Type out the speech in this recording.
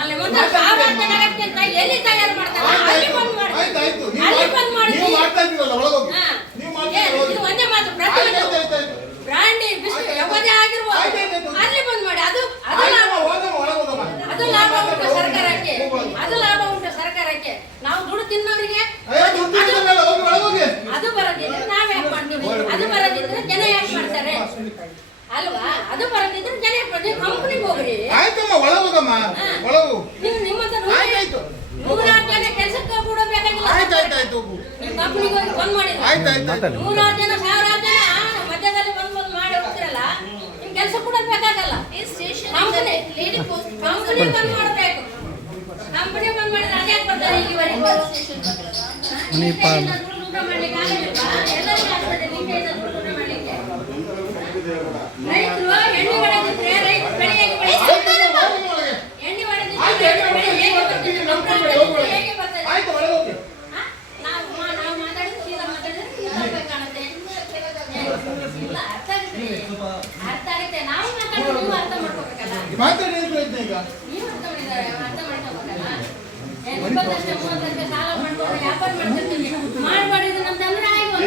ಅಲ್ಲಿ ಒಂದು ಸಾವಿರಾರು ಜನ ಅಂತ ಎಲ್ಲಿ ತಯಾರು ಮಾಡ್ತಾರೆ ಅಲ್ಲಿ ಬಂದ್ ಮಾಡಿ ಆಯ್ತು ಅಲ್ಲಿ ಬಂದ್ ಮಾಡಿ ನೀವು ಮಾಡ್ತಾ ಇದ್ದೀರಲ್ಲ ಒಳಗೋಗಿ ನೀವು ಮಾಡ್ತಾ ಇದು ಒಂದೇ ಮಾತು ಪ್ರತಿಯೊಂದು ಬ್ರಾಂಡಿ ಬಿಸ್ಕೆಟ್ ಯಾವುದೇ ಆಗಿರ್ಬೋದು ಅಲ್ಲಿ ಬಂದ್ ಮಾಡಿ ಅದು ಲಾಭ ಉಂಟು ಸರ್ಕಾರಕ್ಕೆ ಸರ್ಕಾರಕ್ಕೆ ನಾವು ದುಡ್ಡು ತಿನ್ನೋರಿಗೆ ಅದು ಬರೋದಿದ್ರೆ ನಾವ್ ಯಾಕೆ ಮಾಡ್ತೀವಿ ಅದು ಬರೋದಿದ್ರೆ ಜನ ಯಾಕೆ ಮಾಡ್ತಾರೆ ಅಲ್ವಾ ಅದು ಬರೋದಿದ್ರೆ ಜನ ಯಾಕೆ ಮಾಡ್ತೀವಿ ಕಂಪನಿಗೆ ಹೋಗ್ರಿ ಆಯ್ತಮ್ಮ ಒಳಗೋಗಮ್ಮ ಒಳಗು ನೀವು ನಿಮ್ಮಂತ ನೂರಾರು ಜನ ಕೆಲಸಕ್ಕೆ ಕೂಡ ಬೇಕಾಗಿಲ್ಲ ಆಯ್ತು ನೀವು ಕಂಪನಿಗೆ ಹೋಗಿ ಬಂದ್ ಮಾಡಿದ್ರೆ ಆಯ್ತು ನೂರಾರು ಜನ ಸಾವಿರಾರು ಜನ ಮಧ್ಯದಲ್ಲಿ ಬಂದ್ ಮಾಡಿ ಹೋಗ್ತಿರಲ್ಲ ನಿಮ್ ಕೆಲಸ ಕೂಡ ಬೇಕಾಗಲ್ಲ ಕಂಪನಿ ಬಂದ್ ಮಾಡಬೇಕು ಕಂಪನಿ ಬಂದ್ ಮಾಡಿದ್ರೆ ಅದೇ ಬರ್ತಾರೆ ಇಲ್ಲಿವರೆಗೂ ಊಟ ಮಾಡ್ಲಿಕ್ಕೆ ಆಗಲಿಲ್ವಾ ಎಲ್ಲರಿಗೂ ಆಗ್ತದೆ ನಿಮಗೆ ಊಟ ಮಾಡ್ಲಿಕ್ಕೆ ರೈತರು ಎಣ್ಣೆ ಹೊಡೆದಿದ್ರೆ ರೈತರು ಬೆಳೆಯಾಗಿ ಎಣ್ಣೆ ಹೊಡೆದಿದ್ರೆ ಬೆಳೆ ಹೇಗೆ ಬರ್ತದೆ ಹೇಗೆ ಬರ್ತದೆ ಆಯ್ತು ಒಳಗೋಗಿ ನಾವು ಮಾತಾಡಿದ್ರೆ ಸೀದಾ ಮಾತಾಡಿದ್ರೆ ಕಾಣುತ್ತೆ ಇಲ್ಲ ಅರ್ಥ ಆಗುತ್ತೆ ನಾವು ಮಾತಾಡಿದ್ರೆ ನೀವು ಅರ್ಥ ಮಾಡ್ಕೋಬೇಕಲ್ಲ ಮಾತಾಡಿ ಈಗ ನೀವು ಅರ್ಥ ಮಾಡ್ಕೋಬೇಕಲ್ಲ 20 ಲಕ್ಷ 30 ಲಕ್ಷ ಸಾಲ ಮಾಡ್ಕೊಂಡು ವ್ಯಾಪಾರ ಮಾಡ್ತಿರ್ತೀವಿ ಮಾಡಬಾರ್ದು ನಮ್ದು ಅಂದ್ರೆ ಆಯ್ತು